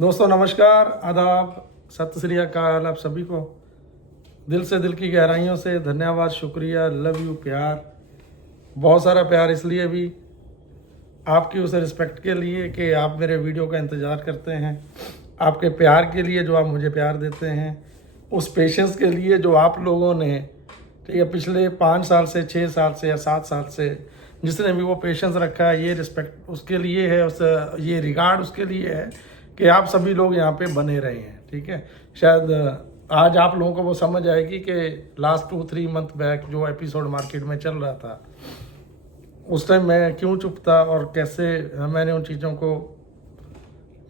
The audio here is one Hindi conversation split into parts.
दोस्तों नमस्कार, आदाब, सत श्री अकाल। आप सभी को दिल से, दिल की गहराइयों से धन्यवाद, शुक्रिया, लव यू, प्यार, बहुत सारा प्यार। इसलिए भी आपकी उस रिस्पेक्ट के लिए कि आप मेरे वीडियो का इंतज़ार करते हैं, आपके प्यार के लिए जो आप मुझे प्यार देते हैं, उस पेशेंस के लिए जो आप लोगों ने, ठीक है, पिछले 5 साल से, 6 साल से या 7 साल से जिसने भी वो पेशेंस रखा है, ये रिस्पेक्ट उसके लिए है, ये रिगार्ड उसके लिए है कि आप सभी लोग यहाँ पे बने रहे हैं। ठीक है, शायद आज आप लोगों को वो समझ आएगी कि लास्ट 2-3 मंथ बैक जो एपिसोड मार्केट में चल रहा था, उस टाइम मैं क्यों चुप था और कैसे मैंने उन चीज़ों को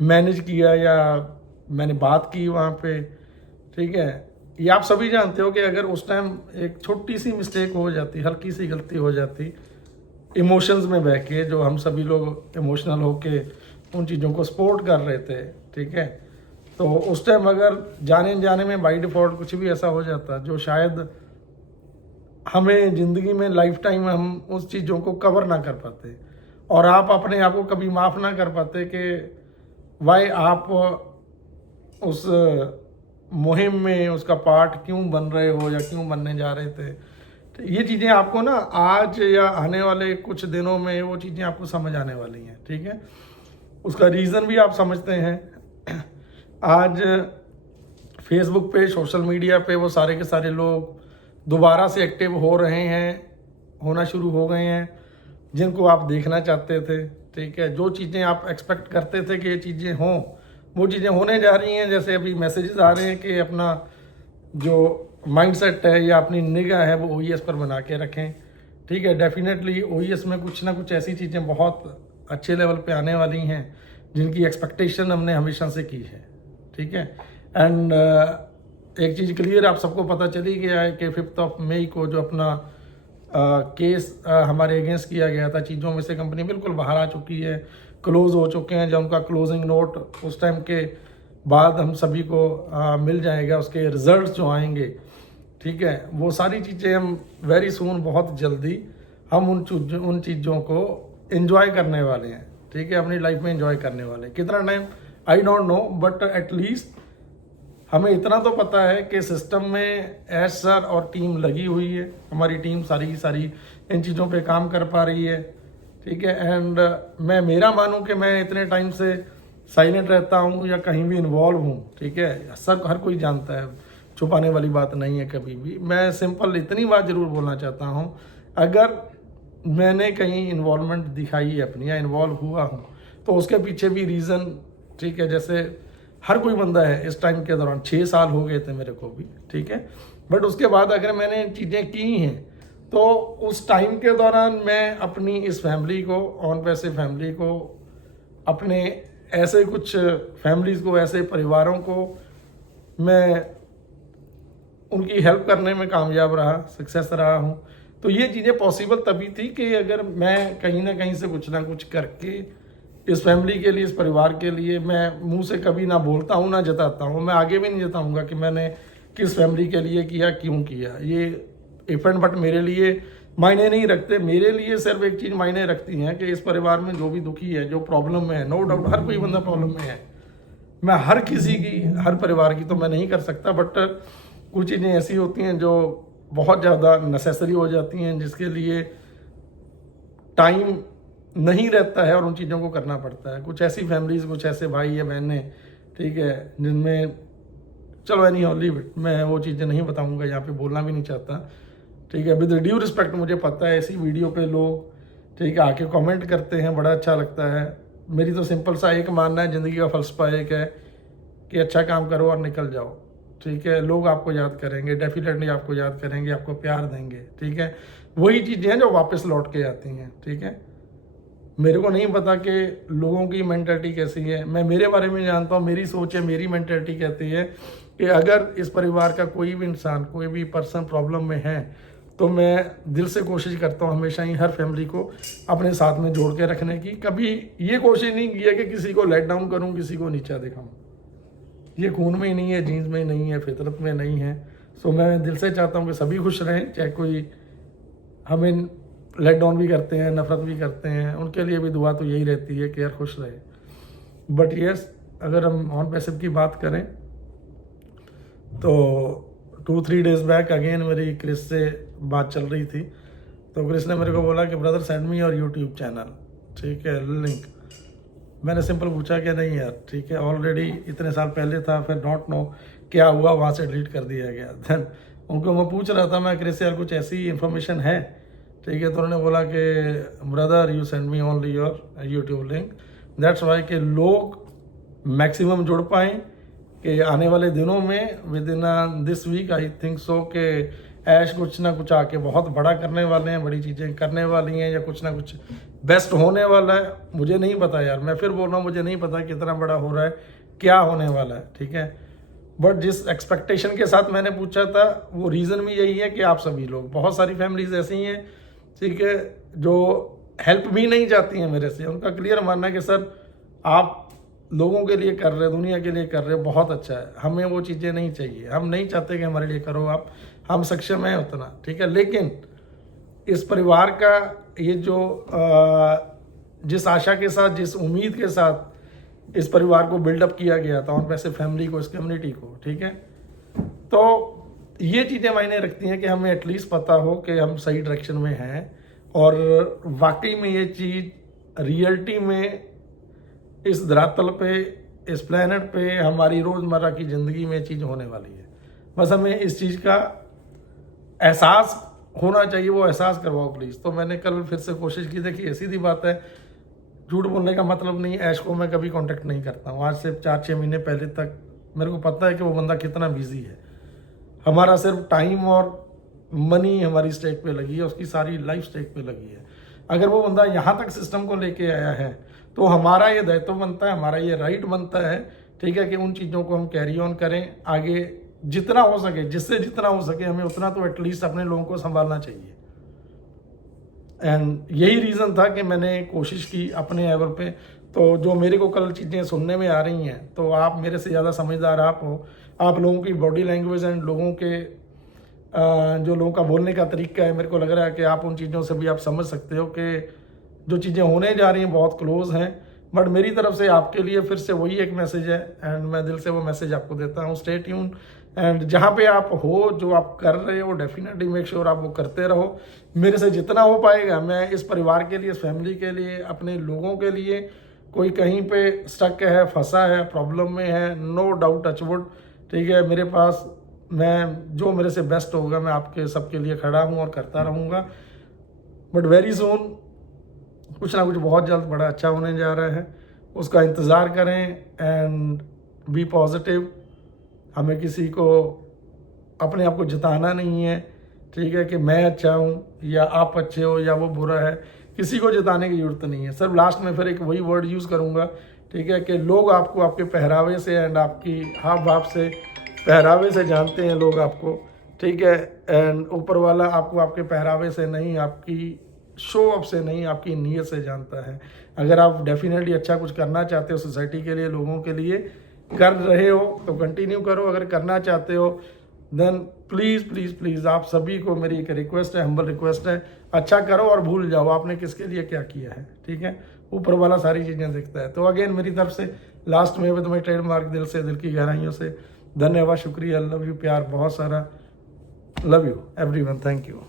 मैनेज किया या मैंने बात की वहाँ पे। ठीक है, ये आप सभी जानते हो कि अगर उस टाइम एक छोटी सी मिस्टेक हो जाती, हल्की सी गलती हो जाती, इमोशंस में बह के, जो हम सभी लोग इमोशनल होके उन चीज़ों को सपोर्ट कर रहे थे, ठीक है, तो उस टाइम अगर जाने जाने में बाई डिफ़ॉल्ट कुछ भी ऐसा हो जाता जो शायद हमें ज़िंदगी में लाइफ टाइम हम उस चीज़ों को कवर ना कर पाते, और आप अपने आप को कभी माफ़ ना कर पाते कि वाई आप उस मुहिम में उसका पार्ट क्यों बन रहे हो या क्यों बनने जा रहे थे। तो ये चीज़ें आपको ना आज या आने वाले कुछ दिनों में वो चीज़ें आपको समझ आने वाली हैं। ठीक है, उसका रीज़न भी आप समझते हैं। आज फेसबुक पे, सोशल मीडिया पे वो सारे के सारे लोग दोबारा से एक्टिव हो रहे हैं, होना शुरू हो गए हैं, जिनको आप देखना चाहते थे। ठीक है, जो चीज़ें आप एक्सपेक्ट करते थे कि ये चीज़ें हों, वो चीज़ें होने जा रही हैं। जैसे अभी मैसेजेस आ रहे हैं कि अपना जो माइंडसेट है या अपनी निगाह है वो ओईएस पर बना के रखें। ठीक है, डेफिनेटली ओईएस में कुछ ना कुछ ऐसी चीज़ें बहुत अच्छे लेवल पे आने वाली हैं जिनकी एक्सपेक्टेशन हमने हमेशा से की है। ठीक है, एंड एक चीज़ क्लियर आप सबको पता चली गया है कि 5 मई को जो अपना केस हमारे अगेंस्ट किया गया था, चीज़ों में से कंपनी बिल्कुल बाहर आ चुकी है, क्लोज हो चुके हैं। जब उनका क्लोजिंग नोट उस टाइम के बाद हम सभी को मिल जाएगा, उसके रिजल्ट्स जो आएंगे, ठीक है, वो सारी चीज़ें हम वेरी सून, बहुत जल्दी हम उन चीज़ों को एंजॉय करने वाले हैं। ठीक है, अपनी लाइफ में एंजॉय करने वाले हैं। कितना time I don't know, but at least हमें इतना तो पता है कि सिस्टम में एस सर और टीम लगी हुई है, हमारी टीम सारी की सारी इन चीज़ों पे काम कर पा रही है। ठीक है, एंड मैं मेरा मानूं कि मैं इतने टाइम से साइलेंट रहता हूं या कहीं भी इन्वॉल्व हूं, ठीक है, सब हर कोई जानता है, छुपाने वाली बात नहीं है कभी भी। मैं सिंपल इतनी बात ज़रूर बोलना चाहता हूं, अगर मैंने कहीं इन्वॉल्वमेंट दिखाई है अपनी या इन्वॉल्व हुआ हूँ, तो उसके पीछे भी रीज़न, ठीक है, जैसे हर कोई बंदा है इस टाइम के दौरान, 6 साल हो गए थे मेरे को भी, ठीक है, बट उसके बाद अगर मैंने चीज़ें की हैं तो उस टाइम के दौरान मैं अपनी इस फैमिली को, ऑन पैसे फैमिली को, अपने ऐसे कुछ फैमिलीज़ को, ऐसे परिवारों को मैं उनकी हेल्प करने में कामयाब रहा, सक्सेस रहा हूँ। तो ये चीज़ें पॉसिबल तभी थी कि अगर मैं कहीं ना कहीं से कुछ ना कुछ करके इस फैमिली के लिए, इस परिवार के लिए, मैं मुंह से कभी ना बोलता हूँ ना जताता हूँ, मैं आगे भी नहीं जताऊँगा कि मैंने किस फैमिली के लिए किया, क्यों किया। ये इफ एंड बट मेरे लिए मायने नहीं रखते। मेरे लिए सिर्फ एक चीज़ मायने रखती हैं कि इस परिवार में जो भी दुखी है, जो प्रॉब्लम में है, नो डाउट हर कोई बंदा प्रॉब्लम में है। मैं हर किसी की, हर परिवार की तो मैं नहीं कर सकता, बट कुछ चीज़ें ऐसी होती हैं जो बहुत ज़्यादा नेसेसरी हो जाती हैं, जिसके लिए टाइम नहीं रहता है और उन चीज़ों को करना पड़ता है। कुछ ऐसी फैमिलीज़, कुछ ऐसे भाई या बहनें, ठीक है, जिनमें, चलो एनी हॉली, मैं वो चीज़ें नहीं बताऊंगा, यहाँ पे बोलना भी नहीं चाहता। ठीक है, विद ड्यू रिस्पेक्ट, मुझे पता है ऐसी वीडियो पे लोग, ठीक है, आके कमेंट करते हैं, बड़ा अच्छा लगता है। मेरी तो सिंपल सा एक मानना है, ज़िंदगी का फलसफा एक है कि अच्छा काम करो और निकल जाओ। ठीक है, लोग आपको याद करेंगे, डेफिनेटली आपको याद करेंगे, आपको प्यार देंगे। ठीक है, वही चीज़ें हैं जो वापस लौट के आती हैं। ठीक है, मेरे को नहीं पता कि लोगों की मेंटालिटी कैसी है, मैं मेरे बारे में जानता हूँ, मेरी सोच है, मेरी मेंटालिटी कहती है कि अगर इस परिवार का कोई भी इंसान, कोई भी पर्सन प्रॉब्लम में है, तो मैं दिल से कोशिश करता हूँ हमेशा ही हर फैमिली को अपने साथ में जोड़ के रखने की। कभी ये कोशिश नहीं की है कि किसी को लेट डाउन करूँ, किसी को नीचा दिखाऊँ। ये खून में ही नहीं है, जीन्स में ही नहीं है, फितरत में नहीं है। सो मैं दिल से चाहता हूँ कि सभी खुश रहें, चाहे कोई हमें लेट डाउन भी करते हैं, नफरत भी करते हैं, उनके लिए भी दुआ तो यही रहती है कि यार खुश रहे। बट यस, अगर हम ऑन पैसिव की बात करें तो 2-3 डेज बैक अगेन मेरी क्रिस से बात चल रही थी, तो क्रिस ने मेरे को बोला कि brother send me your YouTube channel, ठीक है, लिंक। मैंने सिंपल पूछा कि नहीं यार, ठीक है, ऑलरेडी इतने साल पहले था, फिर नॉट नो क्या हुआ, वहाँ से डिलीट कर दिया गया। देन उनको मैं पूछ रहा था, मैं क्रिस यार कुछ ऐसी इन्फॉर्मेशन है, ठीक है, तो उन्होंने बोला कि brother you send me only your YouTube link, that's why कि लोग मैक्सिमम जुड़ पाएँ कि आने वाले दिनों में within this week I think so कि ऐश कुछ ना कुछ आके बहुत बड़ा करने वाले हैं, बड़ी चीज़ें करने वाली हैं, या कुछ ना कुछ बेस्ट होने वाला है। मुझे नहीं पता यार, मैं फिर बोल रहा हूँ, मुझे नहीं पता कितना बड़ा हो रहा है, क्या होने वाला है, ठीक है, बट जिस एक्सपेक्टेशन के साथ मैंने पूछा था वो रीज़न भी यही है कि आप सभी लोग, बहुत सारी फैमिलीज ऐसी हैं, ठीक है, जो हेल्प भी नहीं चाहती हैं मेरे से। उनका क्लियर मानना है कि सर आप लोगों के लिए कर रहे, दुनिया के लिए कर रहे, बहुत अच्छा है, हमें वो चीज़ें नहीं चाहिए, हम नहीं चाहते कि हमारे लिए करो आप, हम सक्षम हैं उतना, ठीक है। लेकिन इस परिवार का ये जो जिस आशा के साथ, जिस उम्मीद के साथ इस परिवार को बिल्डअप किया गया था, और वैसे फैमिली को, इस कम्युनिटी को, ठीक है, तो ये चीज़ें मायने रखती हैं कि हमें एटलीस्ट पता हो कि हम सही डायरेक्शन में हैं, और वाकई में ये चीज़ रियलिटी में इस धरातल पे, इस प्लेनेट पे, हमारी रोज़मर्रा की ज़िंदगी में चीज़ होने वाली है। बस हमें इस चीज़ का एहसास होना चाहिए, वो एहसास करवाओ प्लीज़। तो मैंने कल फिर से कोशिश की, देखिए सीधी बात है, झूठ बोलने का मतलब नहीं, ऐश को मैं कभी कांटेक्ट नहीं करता हूँ। आज से 4-6 महीने पहले तक मेरे को पता है कि वो बंदा कितना बिजी है। हमारा सिर्फ टाइम और मनी हमारी स्टेक पे लगी है, उसकी सारी लाइफ स्टेक पे लगी है। अगर वो बंदा यहाँ तक सिस्टम को लेके आया है तो हमारा ये दायित्व बनता है, हमारा ये राइट बनता है, ठीक है, कि उन चीज़ों को हम कैरी ऑन करें आगे, जितना हो सके, जिससे जितना हो सके हमें उतना तो एटलीस्ट अपने लोगों को संभालना चाहिए। एंड यही रीज़न था कि मैंने कोशिश की अपने लेवल पे। तो जो मेरे को कल चीज़ें सुनने में आ रही हैं, तो आप मेरे से ज़्यादा समझदार आप हो, आप लोगों की बॉडी लैंग्वेज एंड लोगों के जो लोगों का बोलने का तरीका है, मेरे को लग रहा है कि आप उन चीज़ों से भी आप समझ सकते हो कि जो चीज़ें होने जा रही हैं बहुत क्लोज हैं। बट मेरी तरफ से आपके लिए फिर से वही एक मैसेज है, एंड मैं दिल से वो मैसेज आपको देता हूँ, स्टे ट्यून। एंड जहाँ पे आप हो, जो आप कर रहे हो, डेफिनेटली मेक श्योर आप वो करते रहो। मेरे से जितना हो पाएगा मैं इस परिवार के लिए, इस फैमिली के लिए, अपने लोगों के लिए, कोई कहीं पे स्टक है, फंसा है, प्रॉब्लम में है, नो डाउट, टचवुड, ठीक है, मेरे पास, मैं जो मेरे से बेस्ट होगा मैं आपके सबके लिए खड़ा हूँ और करता रहूँगा। बट वेरी सून कुछ ना कुछ बहुत जल्द बड़ा अच्छा होने जा रहा है, उसका इंतज़ार करें एंड बी पॉजिटिव। हमें किसी को अपने आप को जिताना नहीं है, ठीक है, कि मैं अच्छा हूँ या आप अच्छे हो या वो बुरा है, किसी को जिताने की जरूरत नहीं है। सिर्फ लास्ट में फिर एक वही वर्ड यूज़ करूँगा, ठीक है, कि लोग आपको आपके पहरावे से एंड आपकी हाव भाव से, पहरावे से जानते हैं लोग आपको, ठीक है, एंड ऊपर वाला आपको आपके पहरावे से नहीं, आपकी शो अप से नहीं, आपकी नीयत से जानता है। अगर आप डेफिनेटली अच्छा कुछ करना चाहते हो सोसाइटी के लिए, लोगों के लिए कर रहे हो तो कंटिन्यू करो। अगर करना चाहते हो देन प्लीज़ प्लीज़ प्लीज़ आप सभी को मेरी एक रिक्वेस्ट है, हम्बल रिक्वेस्ट है, अच्छा करो और भूल जाओ आपने किसके लिए क्या किया है, ठीक है, ऊपर वाला सारी चीज़ें देखता है। तो अगेन मेरी तरफ से लास्ट में तुम्हें ट्रेडमार्क दिल से, दिल की गहराइयों से धन्यवाद, शुक्रिया, लव यू, प्यार बहुत सारा, love you everyone, thank you.